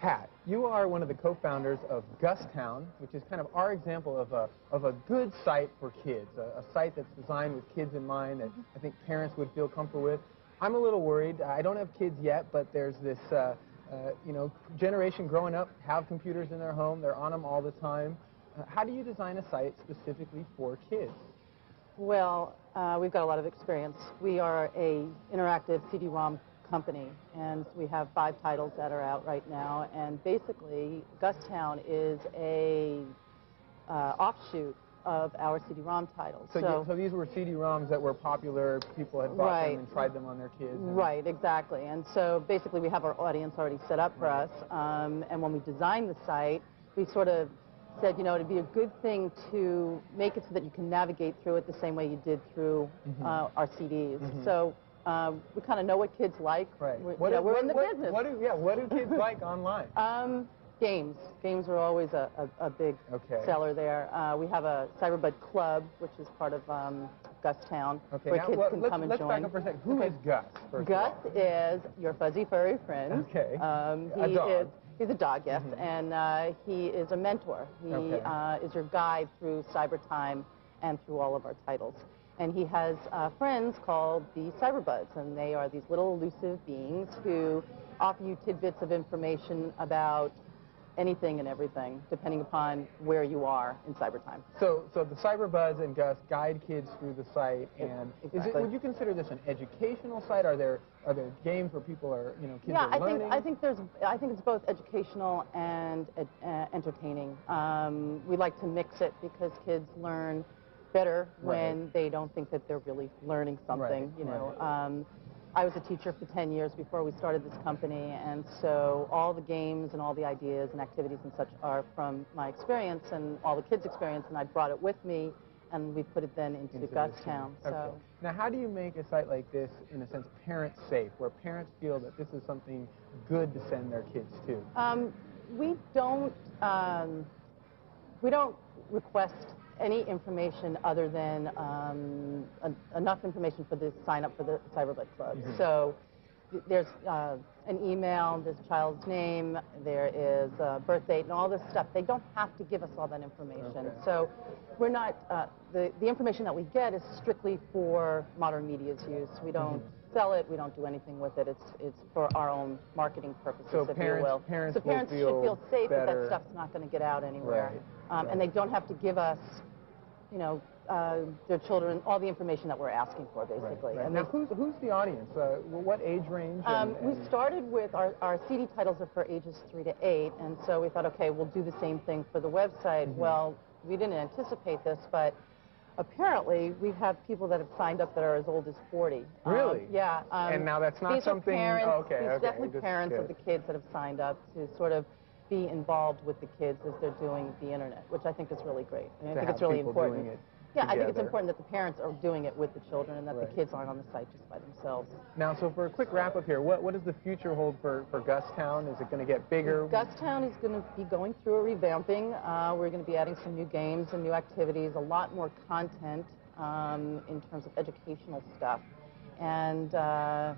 Pat, you are one of the co-founders of Gustown, which is kind of our example of a good site for kids, a site that's designed with kids in mind that I think parents would feel comfortable with. I'm a little worried. I don't have kids yet, but there's this generation growing up, have computers in their home, they're on them all the time. How do you design a site specifically for kids? Well, we've got a lot of experience. We are a interactive CD-ROM company, and we have 5 titles that are out right now, and basically Gustown is a offshoot of our CD-ROM titles. So these were CD-ROMs that were popular, people had bought them and tried them on their kids. Right, exactly. And so basically we have our audience already set up for us, and when we designed the site, we sort of said, you know, it'd be a good thing to make it so that you can navigate through it the same way you did through our CDs. So we kind of know what kids like. Right. We're in the business. What do kids like online? Games. Games are always a big seller there. We have a CyberBud club, which is part of Gustown, where kids can come and join. Let's back up for a second. Who is Gus? Gus is your fuzzy furry friend. Okay. A dog. He's a dog, yes, and he is a mentor. He is your guide through cyber time and through all of our titles. And he has friends called the CyberBuds, and they are these little elusive beings who offer you tidbits of information about anything and everything, depending upon where you are in cyber time. So the CyberBuds and Gus guide kids through the site, and would you consider this an educational site? Are there games where people are, kids are learning? I think it's both educational and entertaining. We like to mix it because kids learn better when they don't think that they're really learning something. I was a teacher for 10 years before we started this company, and so all the games and all the ideas and activities and such are from my experience and all the kids' experience, and I brought it with me, and we put it then into Gustown. So. Now, how do you make a site like this, in a sense, parent safe, where parents feel that this is something good to send their kids to? We don't request any information other than enough information for the sign up for the CyberBud Club. So there's an email, there's a child's name, there is a birth date, and all this stuff. They don't have to give us all that information. So we're not, the information that we get is strictly for modern media's use. We don't sell it, we don't do anything with it. It's for our own marketing purposes, if you will. Parents should feel safe that that stuff's not going to get out anywhere. And they don't have to give us their children, all the information that we're asking for, basically. And now, who's the audience? What age range? We started with our CD titles are for ages 3 to 8, and so we thought, okay, we'll do the same thing for the website. Well, we didn't anticipate this, but apparently we have people that have signed up that are as old as 40. Really? Yeah. And now that's not these something. Are parents, these definitely parents of the kids that have signed up to sort of be involved with the kids as they're doing the internet, which I think is really great. And I think it's really important. Yeah, I think it's important that the parents are doing it with the children and that the kids aren't on the site just by themselves. Now, so for a quick wrap-up here, what does the future hold for Gustown? Is it going to get bigger? Gustown is going to be going through a revamping. We're going to be adding some new games and new activities, a lot more content in terms of educational stuff, and a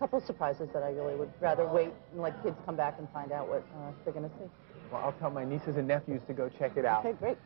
couple of surprises that I really would rather wait and let kids come back and find out what they're going to see. Well, I'll tell my nieces and nephews to go check it out. Okay, great.